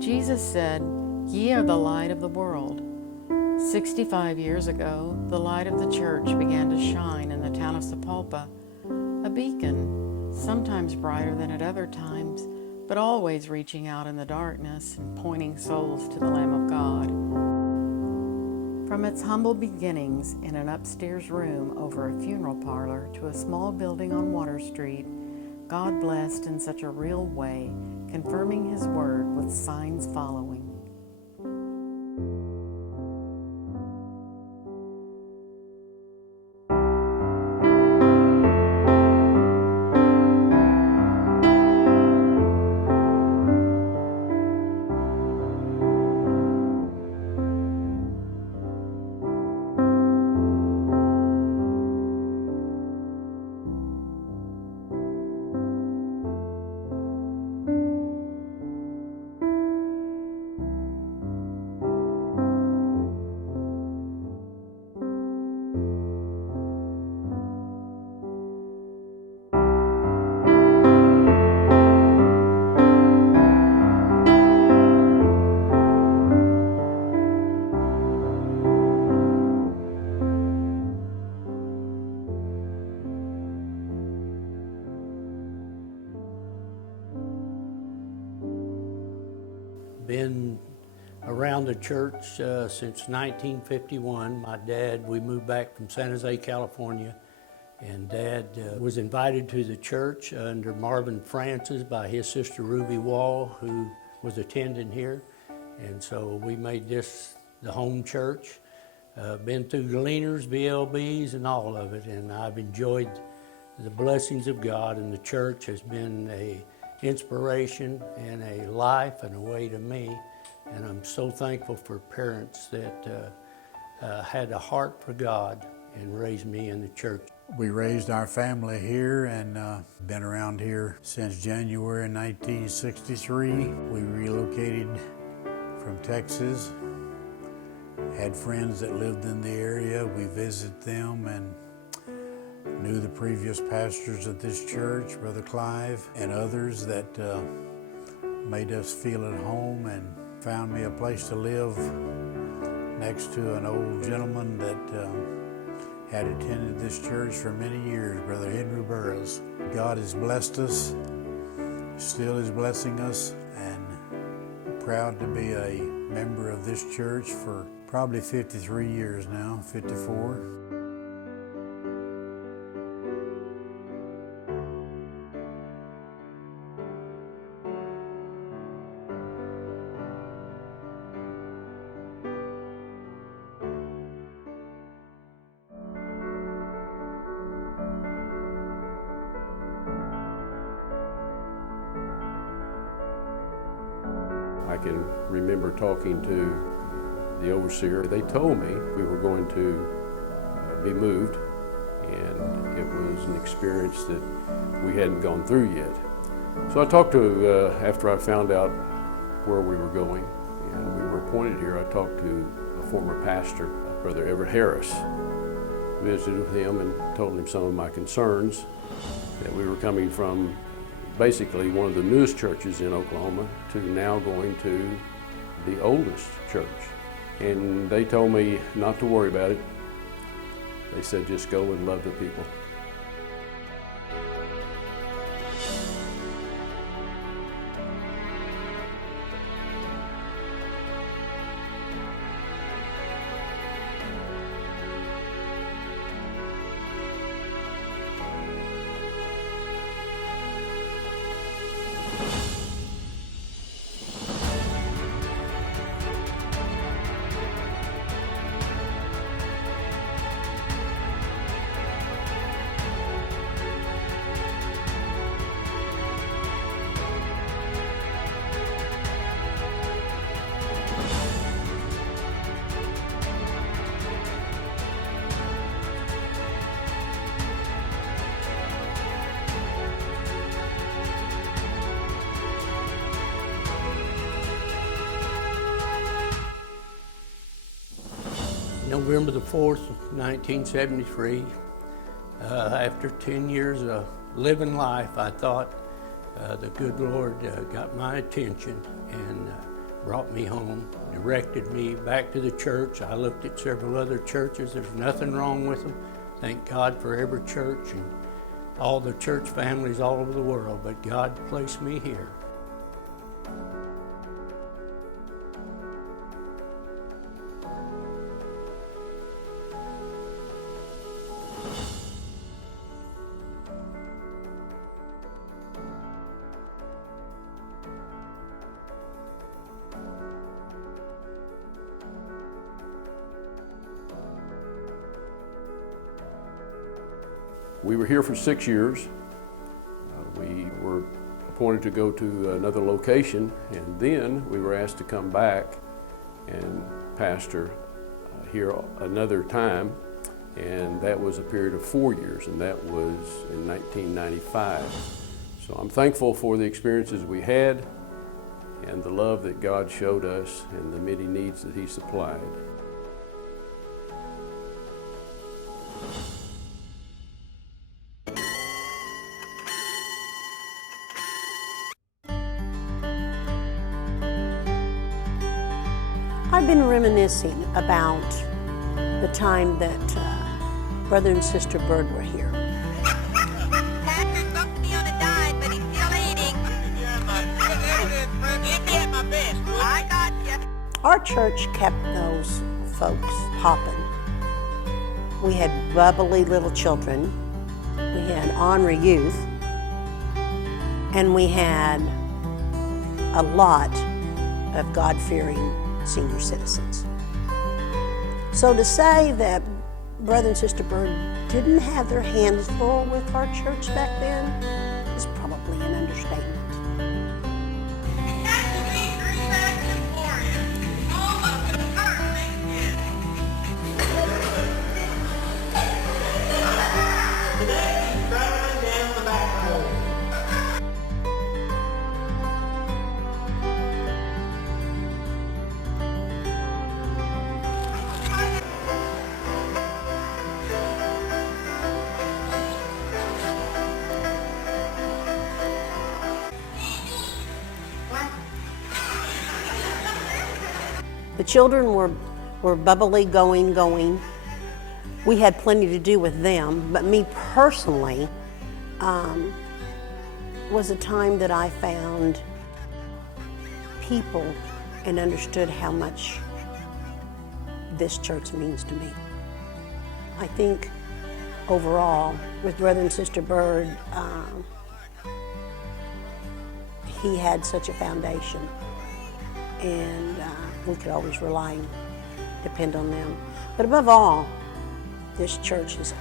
Jesus said, "Ye are the light of the world." 65 years ago, the light of the church began to shine in the town of Sapulpa, a beacon, sometimes brighter than at other times, but always reaching out in the darkness and pointing souls to the Lamb of God. From its humble beginnings in an upstairs room over a funeral parlor to a small building on Water Street, God blessed in such a real way, confirming His word with signs following. Been around the church since 1951. My dad, we moved back from San Jose, California, and Dad was invited to the church under Marvin Francis by his sister Ruby Wall, who was attending here. And so we made this the home church. Been through Gleaners, VLBs, and all of it, and I've enjoyed the blessings of God, and the church has been a inspiration and a life and a way to me, and I'm so thankful for parents that had a heart for God and raised me in the church. We raised our family here and been around here since January 1963. We relocated from Texas, had friends that lived in the area. We visited them and knew the previous pastors at this church, Brother Clive, and others that made us feel at home and found me a place to live next to an old gentleman that had attended this church for many years, Brother Henry Burroughs. God has blessed us, still is blessing us, and proud to be a member of this church for probably 53 years now, 54. I can remember talking to the overseer. They told me we were going to be moved, and it was an experience that we hadn't gone through yet. So I talked to, after I found out where we were going and we were appointed here, I talked to a former pastor, Brother Everett Harris. Visited with him and told him some of my concerns, that we were coming from basically one of the newest churches in Oklahoma to now going to the oldest church. And they told me not to worry about it. They said just go and love the people. November the 4th, 1973, after 10 years of living life, I thought the good Lord got my attention and brought me home, directed me back to the church. I looked at several other churches. There's nothing wrong with them. Thank God for every church and all the church families all over the world, but God placed me here. We were here for 6 years. We were appointed to go to another location, and then we were asked to come back and pastor here another time, and that was a period of 4 years, and that was in 1995. So I'm thankful for the experiences we had and the love that God showed us and the many needs that He supplied. I've been reminiscing about the time that Brother and Sister Bird were here. Patrick's supposed to be on a diet, but he's still eating. I got you. Our church kept those folks hopping. We had bubbly little children, we had ornery youth, and we had a lot of God-fearing senior citizens. So to say that Brother and Sister Bird didn't have their hands full with our church back then is probably an understatement. The children were bubbly, going. We had plenty to do with them, but me personally, was a time that I found people and understood how much this church means to me. I think overall, with Brother and Sister Bird, he had such a foundation, and we could always rely and depend on them. But above all, this church has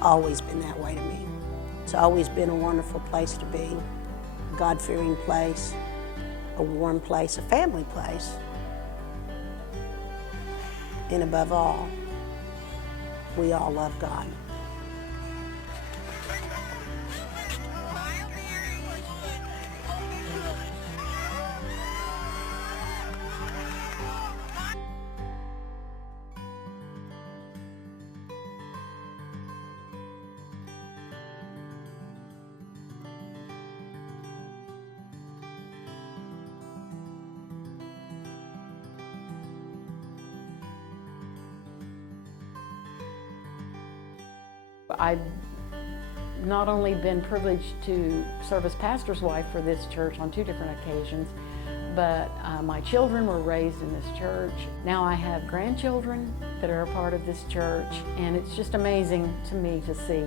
always been that way to me. It's always been a wonderful place to be, a God-fearing place, a warm place, a family place. And above all, we all love God. I've not only been privileged to serve as pastor's wife for this church on 2 different occasions, but my children were raised in this church. Now I have grandchildren that are a part of this church, and it's just amazing to me to see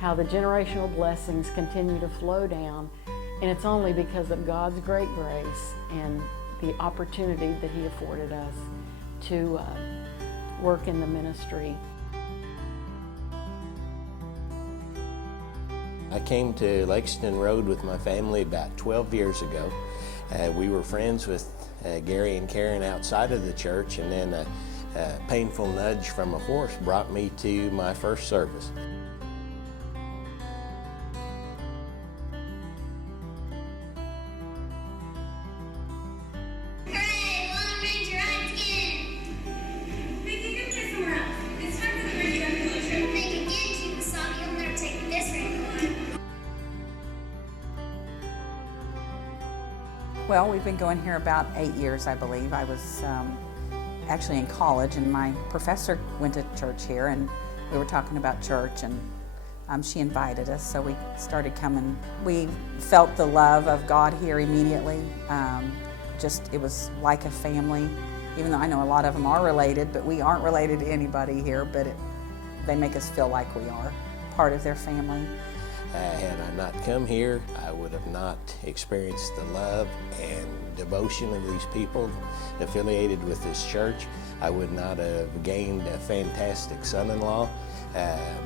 how the generational blessings continue to flow down, and it's only because of God's great grace and the opportunity that He afforded us to work in the ministry. I came to Lexington Road with my family about 12 years ago. We were friends with Gary and Karen outside of the church, and then a painful nudge from a horse brought me to my first service. Hooray! Lone Ranger rides again! Mickey, go get somewhere else. It's time for the Ranger evolution. Think again, Chief Wasabi. You'll never take this rainbow on. Well, we've been going here about 8 years, I believe. I was actually in college, and my professor went to church here, and we were talking about church, and she invited us, so we started coming. We felt the love of God here immediately. It was like a family, even though I know a lot of them are related, but we aren't related to anybody here, but they make us feel like we are part of their family. Had I not come here, I would have not experienced the love and devotion of these people affiliated with this church. I would not have gained a fantastic son-in-law.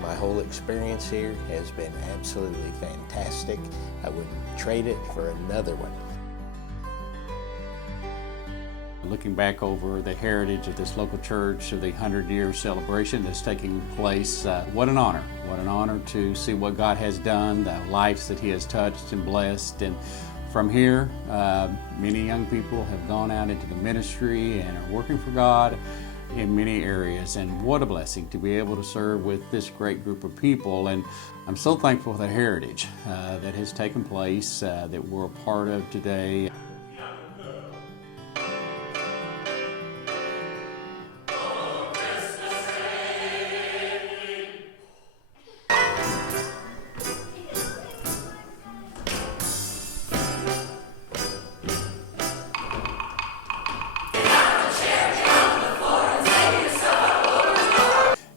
My whole experience here has been absolutely fantastic. I wouldn't trade it for another one. Looking back over the heritage of this local church, of the 100-year celebration that's taking place, what an honor. What an honor to see what God has done, the lives that He has touched and blessed. And from here, many young people have gone out into the ministry and are working for God in many areas. And what a blessing to be able to serve with this great group of people. And I'm so thankful for the heritage that has taken place, that we're a part of today.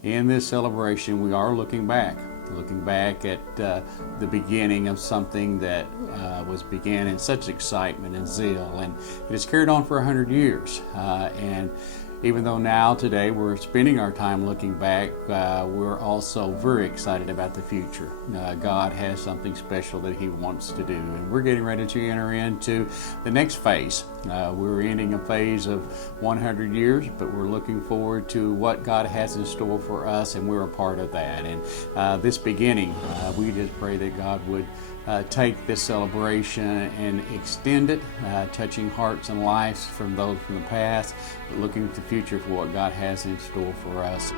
In this celebration, we are looking back at the beginning of something that began in such excitement and zeal, and it has carried on for 100 years. And even though now, today, we're spending our time looking back, we're also very excited about the future. God has something special that He wants to do, and we're getting ready to enter into the next phase. We're ending a phase of 100 years, but we're looking forward to what God has in store for us, and we're a part of that. And this beginning, we just pray that God would take this celebration and extend it, touching hearts and lives from those from the past, but looking to the future for what God has in store for us.